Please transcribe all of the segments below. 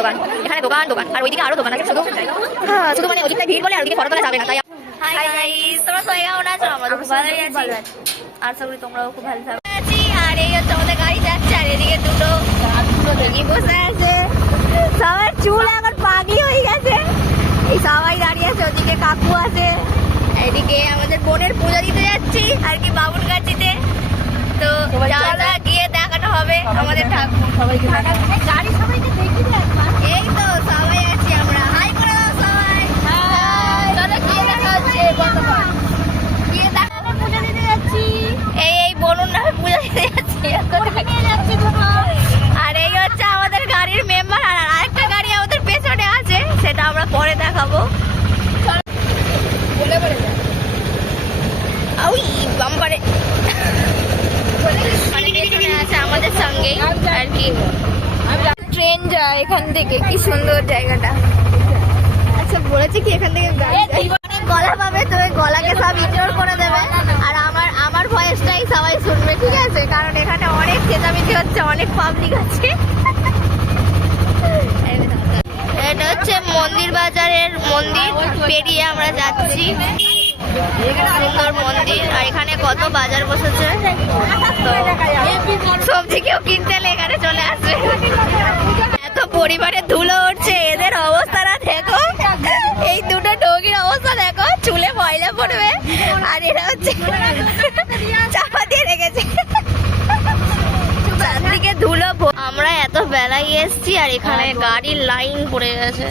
দোকান, এখানে দোকান দোকান আর ওইদিকে আরো দোকান আছে। শুধু শুধু মানে ওদিকটা ভিড় বলে আর ওদিকে ফটো তোলা যাবে না। তাই হাই গাইস, তোমরা সবাই কেমন আছো? আমরা খুব ভালোই আছি, আশা করি তোমরাও খুব ভালো থাকো। আর এই হচ্ছে আমাদের গাড়ি যাচ্ছে, আর এদিকে দুটো বসে আছে। সবার চুল এখন পাগলি হয়ে গেছে। এই সবাই দাঁড়িয়ে আছে, ওদিকে কাকু আছে, এদিকে আমাদের বোনের পুজো দিতে যাচ্ছি আর কি বাবুর কাছিতে। তো যা গিয়ে দেখানো হবে আমাদের ঠাকুর। গাড়ি সবাইকে দেখি, এই তো সবাই আছি আমরা। হাই করে দাও সবাই। গিয়ে দেখা হচ্ছে, গিয়ে দেখানো পুজো দিতে যাচ্ছি। এই বলুন না, পুজো দিতে যাচ্ছি। আর এই হচ্ছে আমাদের গাড়ির মেম্বার, আর আরেকটা গাড়ি আমাদের পেছনে আছে, সেটা আমরা পরে দেখাবো। বাম্পারে মানে পেছনে আছে আমাদের সঙ্গেই আর কি ট্রেন যায় এখান থেকে। কি সুন্দর জায়গাটা। আচ্ছা বলেছি কি এখান থেকে গলা পাবে, তুমি গলাকে সব ইগনোর করে দেবে, আর আমার ভয়েসটাই সবাই শুনবে, ঠিক আছে? কারণ এখানে অনেক চেঁচামেচি হচ্ছে, অনেক পাবলিক আছে। এটা হচ্ছে মন্দির বাজারের মন্দির পেরিয়ে আমরা যাচ্ছি। সুন্দর মন্দির, আর এখানে কত বাজার বসেছে। তো সবজি কেউ কিনতে এলে এখানে চলে আসবে। এত পরিবারে ধুলো উঠছে, এদের অবস্থা না দেখো। এই দুটো ডগির অবস্থা দেখো, চুলে ময়লা পড়বে, আর এরা হচ্ছে চাপা দিয়ে রেখেছে চারদিকে ধুলো। আমরা এত বেলায় এসছি আর এখানে গাড়ির লাইন পড়ে গেছে।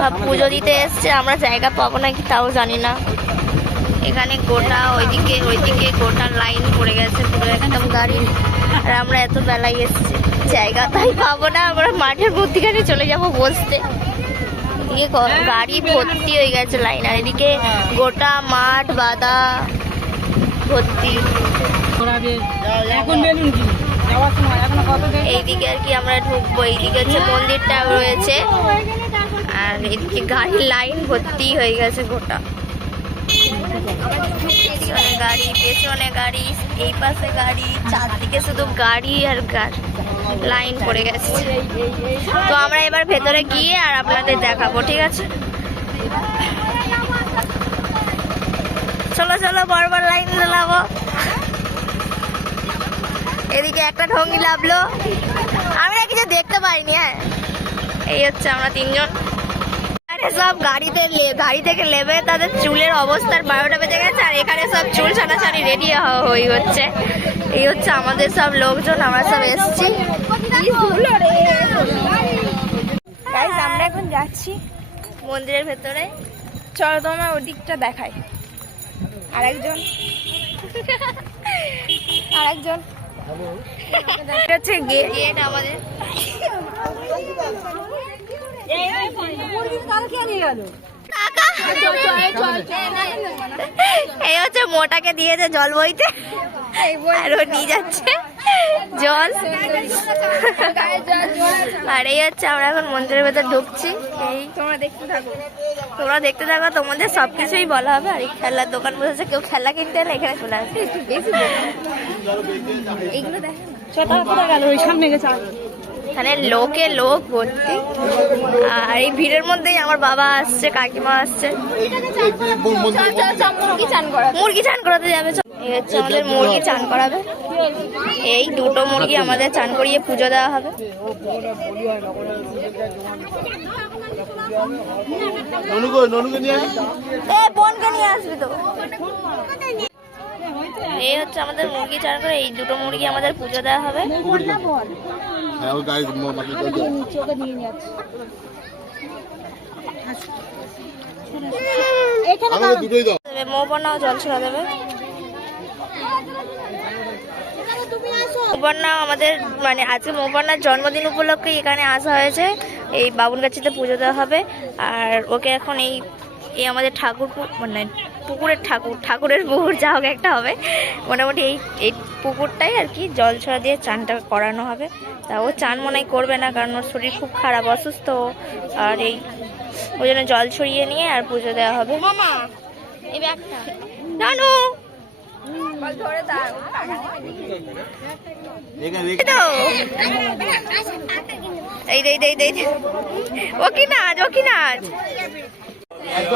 সব পুজো দিতে এসছে, আমরা জায়গা পাবো নাকি তাও জানি না। এখানে গোটা ওইদিকে গোটা লাইন পড়ে গেছে পুরো একদম গাড়ি, আর আমরা এত বেলায় এসছি, জায়গা তাই পাবো না। আমরা মাঠের মধ্যিখানে চলে যাব বসতে। এদিকে গাড়ি ভর্তি হয়ে গেছে লাইন, আর এদিকে গোটা মাঠ বাদা ভর্তি। এইদিকে আর কি আমরা ঢুকবো, এইদিকে হচ্ছে মন্দিরটা রয়েছে, আর এদিকে গাড়ির লাইন ভর্তি হয়ে গেছে গোটা। পেছনে গাড়ি, পেছনে গাড়ি, এই পাশে গাড়ি, চারদিকে শুধু গাড়ি আর গাড়ি, লাইন পড়ে গেছে। তো আমরা এবার ভেতরে গিয়ে আর আপনাদের দেখাবো, ঠিক আছে? চলো চলো, বরাবর লাইন চালাবো। এদিকে একটা ঢঙ্গি লাভলো, আমি না কিছু দেখতে পাইনি। হ্যাঁ, এই হচ্ছে আমরা তিনজন। সব গাড়ি থেকে নেবে, তাদের চুলের অবস্থার 12টা বেজে গেছে, আর এখানে সব চুল ছানাছানি রেডি হয়ে হচ্ছে। এই হচ্ছে আমাদের সব লোকজন, আমরা সব এসছি। আমরা এখন যাচ্ছি মন্দিরের ভেতরে। চলো তোমার ওদিকটা দেখাই। আরেকজন হচ্ছে গেট আমাদের। এই হচ্ছে মোটাকে দিয়েছে জল বইতে, আর ও নিয়ে যাচ্ছে জল। আর এই হচ্ছে আমরা এখন মন্দিরের ভেতর ঢুকছি। এই তোমরা দেখতে থাকো, তোমাদের সবকিছুই বলা হবে। আর এই খেলার দোকান বসেছে, কেউ খেলা কিনতে এলে এখানে চলে আসবে। এইগুলো দেখে এখানে লোক ভর্তি, আর এই ভিড়ের মধ্যেই আমার বাবা আসছে, কাকিমা আসছে। মুরগি চান করাতে যাবে। এই হচ্ছে আমাদের মুরগি চান করাবে। এই দুটো মুরগি আমাদের চান করিয়ে পুজো দেওয়া হবে। বোনকে নিয়ে আসবি তো। এই হচ্ছে আমাদের মুরগি চান করে, এই দুটো মুরগি আমাদের পুজো দেওয়া হবে। মৌবর্ণাও জল ছেড়ে দেবে। মৌবর্ণা আমাদের মানে আজকে মৌবর্ণার জন্মদিন উপলক্ষে এখানে আসা হয়েছে। এই বাবুর কাছে পুজো দেওয়া হবে, আর ওকে এখন এই আমাদের ঠাকুর মানে পুকুরের ঠাকুরের পুকুর যা হোক একটা হবে, মোটামুটি এই পুকুরটাই আর কি জল ছড়া দিয়ে চানটা করানো হবে। তা ও চান মনে করবে না, কারণ ওর শরীর খুব খারাপ, অসুস্থ, আর ওই জন্য জল ছড়িয়ে নিয়ে আর পুজো দেওয়া হবে। নানু এই দে দে দে ও কি নাচ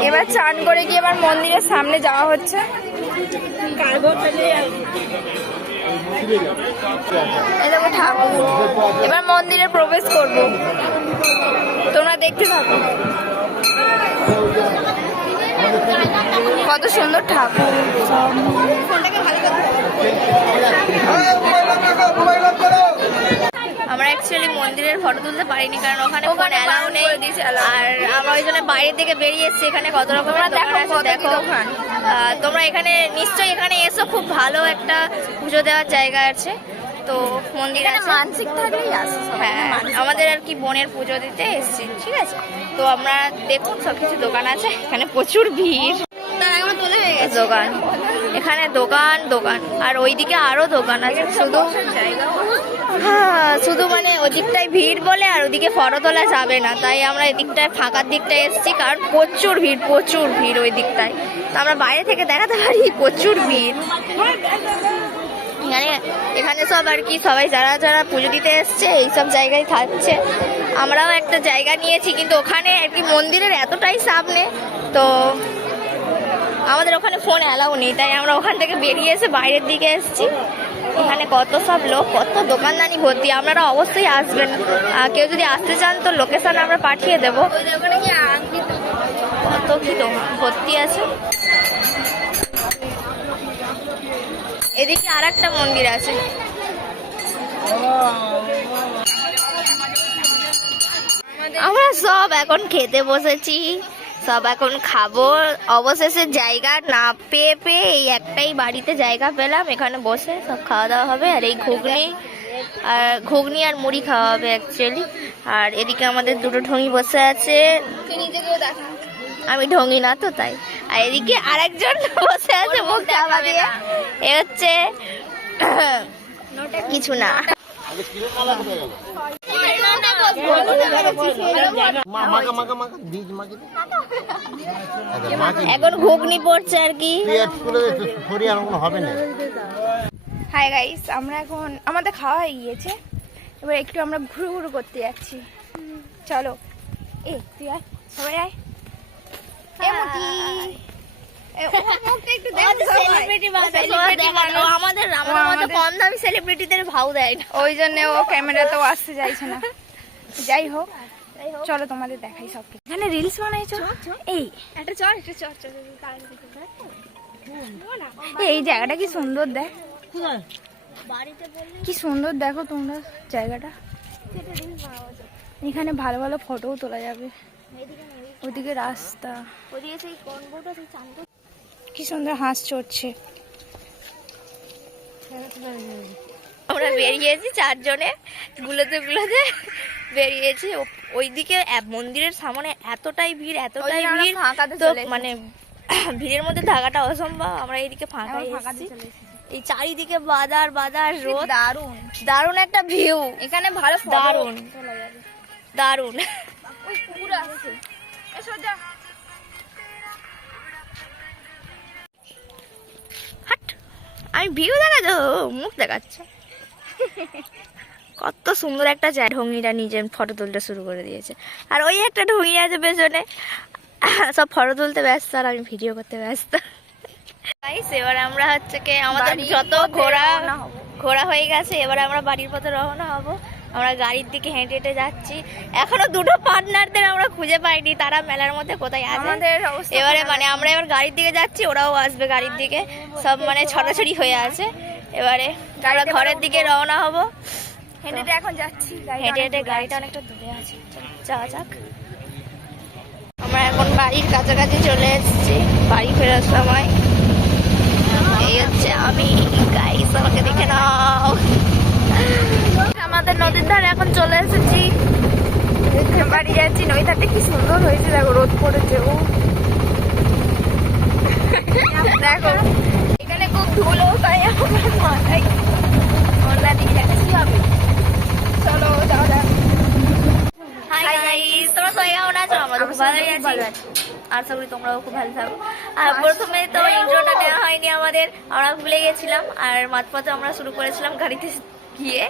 এবার চান করে গিয়ে এবার মন্দিরের সামনে যাওয়া হচ্ছে। এই দেখো ঠাকুর, এবার মন্দিরে প্রবেশ করব, তোমরা দেখতে থাকো। কত সুন্দর ঠাকুর। আমরা অ্যাকচুয়ালি মন্দিরের ফটো তুলতে পারিনি কারণ ওখানে ফোন অ্যালাউ নেই, আর আমরা ওই জন্য বাইরের দিকে বেরিয়ে এসেছি। এখানে কত রকমের দোকান আছে দেখো। তোমরা এখানে নিশ্চয়ই এখানে এসো, খুব ভালো একটা পুজো দেওয়ার জায়গা আছে। তো মন্দির আছে, মানসিক থাকলেই আসে। হ্যাঁ আমাদের আর কি বোনের পুজো দিতে এসেছি, ঠিক আছে। তো আমরা দেখুন সব কিছু দোকান আছে, এখানে প্রচুর ভিড়, দোকান এখানে দোকান দোকান আর ওইদিকে আরো দোকান আছে। শুধু হ্যাঁ শুধু মানে ওদিকটায় ভিড় বলে আর ওদিকে ফটো তোলা যাবে না, তাই আমরা এদিকটায় ফাঁকার দিকটায় এসেছি কারণ প্রচুর ভিড় ওই দিকটায়। তো আমরা বাইরে থেকে দেখাতে পারি প্রচুর ভিড় এখানে সব আর কি। সবাই যারা যারা পুজো দিতে এসছে এইসব জায়গায় থাকছে। আমরাও একটা জায়গা নিয়েছি, কিন্তু ওখানে আর কি মন্দিরের এতটাই সামনে, তো আমাদের ওখানে ফোন অ্যালাউ নেই, তাই আমরা ওখান থেকে বেরিয়ে এসে বাইরের দিকে এসেছি। এখানে কত সব লোক, কত দোকানদানি ভর্তি। আপনারা অবশ্যই আসবেন, কেউ যদি আসতে চান তো লোকেশন আমরা পাঠিয়ে দেবো। কত কি দোকান ভর্তি আছে। এদিকে আর একটা মন্দির আছে। আমরা সব এখন খেতে বসেছি, সব এখন খাবো। অবশেষে জায়গা না পেয়ে এই একটাই বাড়িতে জায়গা পেলাম, এখানে বসে সব খাওয়া দাওয়া হবে। আর এই ঘুগনি আর মুড়ি খাওয়া হবে অ্যাকচুয়ালি। আর এদিকে আমাদের দুটো ঢঙি বসে আছে, আমি ঢঙি না তো তাই। আর এদিকে আরেকজন বসে আছে মুখ চাপা দিয়ে, এ হচ্ছে কিছু না। এখন ঘুগনি পড়ছে আর কি। হাই গাইস, আমরা এখন আমাদের খাওয়া হয়ে গিয়েছে, এবার একটু আমরা ঘুরু করতে যাচ্ছি। চলো তুই আয়, সবাই আয়। আমাদের মতো কম দামি সেলিব্রিটিদের ভাও দেয় না, ওই জন্য ও ক্যামেরাতেও আসতে চাইছে না। যাই হোক চলো তোমাদের দেখাই সব কিছু। এখানে রিলস বানাইছো, এই একটা চল এই জায়গাটা কি সুন্দর, দেখ কি সুন্দর, দেখো তোমরা জায়গাটা। এখানে ভালো ভালো ফটোও তোলা যাবে। ওদিকে রাস্তা, কি সুন্দর হাঁস চড়ছে। আমরা বেরিয়েছি চারজনে, গুলোতে বেরিয়েছি। ওইদিকে মন্দিরের সামনে এতটাই ভিড় তো মানে ভিড়ের মধ্যে থাকাটা অসম্ভব। আমরা এইদিকে ফাঁকা এই চারিদিকে বাজার রোদ, দারুণ একটা ভিউ এখানে ভালো দারুণ। আমি ভিউ দেখাচ্ছ, মুখ দেখাচ্ছ। কত সুন্দর একটা ঢঙ্গিটা নিজে ফটো তুলতে শুরু করে দিয়েছে। আর ওই একটা ঢঙ্গি আছে পেছনে, সব ফটো তুলতে ব্যস্ত আর আমি ভিডিও করতে ব্যস্ত। এবার আমরা হচ্ছে কি আমাদের যত ঘোরা হয়ে গেছে, এবার আমরা বাড়ির পথে রওনা হব। আমরা গাড়ির দিকে হেঁটে হেঁটে যাচ্ছি। এখনো দুটো পার্টনারদের আমরা খুঁজে পাইনি, তারা মেলার মধ্যে কোথায় আছে। এবারে মানে আমরা এবার গাড়ির দিকে যাচ্ছি, ওরাও আসবে গাড়ির দিকে, সব মানে ছড়াছড়ি হয়ে আছে। এবারে আমরা ঘরের দিকে রওনা হব। হেঁটে এখন যাচ্ছি, হেঁটে গাড়িটা অনেকটা দূরে আছে, যাওয়া যাক। আমরা এখন বাড়ির কাছাকাছি চলে এসেছি, বাড়ি ফেরার সময়। এই হচ্ছে আমি, গাইস আমাকে দেখে নাও। আমাদের নদীর ধারে এখন চলে এসেছি, বাড়ি যাচ্ছি। নদীর ধারটা কি সুন্দর হয়েছে, দেখো রোদ পড়েছে। ও দেখো এখানে খুব ধুলো, তাই আমার মাথায় ওনা দিয়ে যাচ্ছি আমি। চলো যাও যাক। হাই গাইস, তোমরা সবাই কেমন আছো? আমরা খুব ভালোই আছি, আশা করি তোমরাও খুব ভালো থাকো। আর প্রথমে তো ইন্ট্রোটা দেওয়া হয়নি আমাদের, আমরা ভুলে গেছিলাম। আর মাঝপথে আমরা শুরু করেছিলাম গাড়িতে গিয়ে।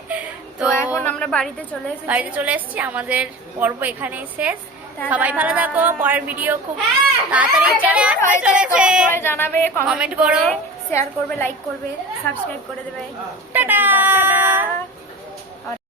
তো এখন আমরা বাড়িতে চলে এসেছি, আমাদের পর্ব এখানেই শেষ। সবাই ভালো থাকো, পরের ভিডিও খুব তাড়াতাড়ি আসতে চলেছে। জানাবে, কমেন্ট করো, শেয়ার করবে, লাইক করবে, সাবস্ক্রাইব করে দেবে। টাটা।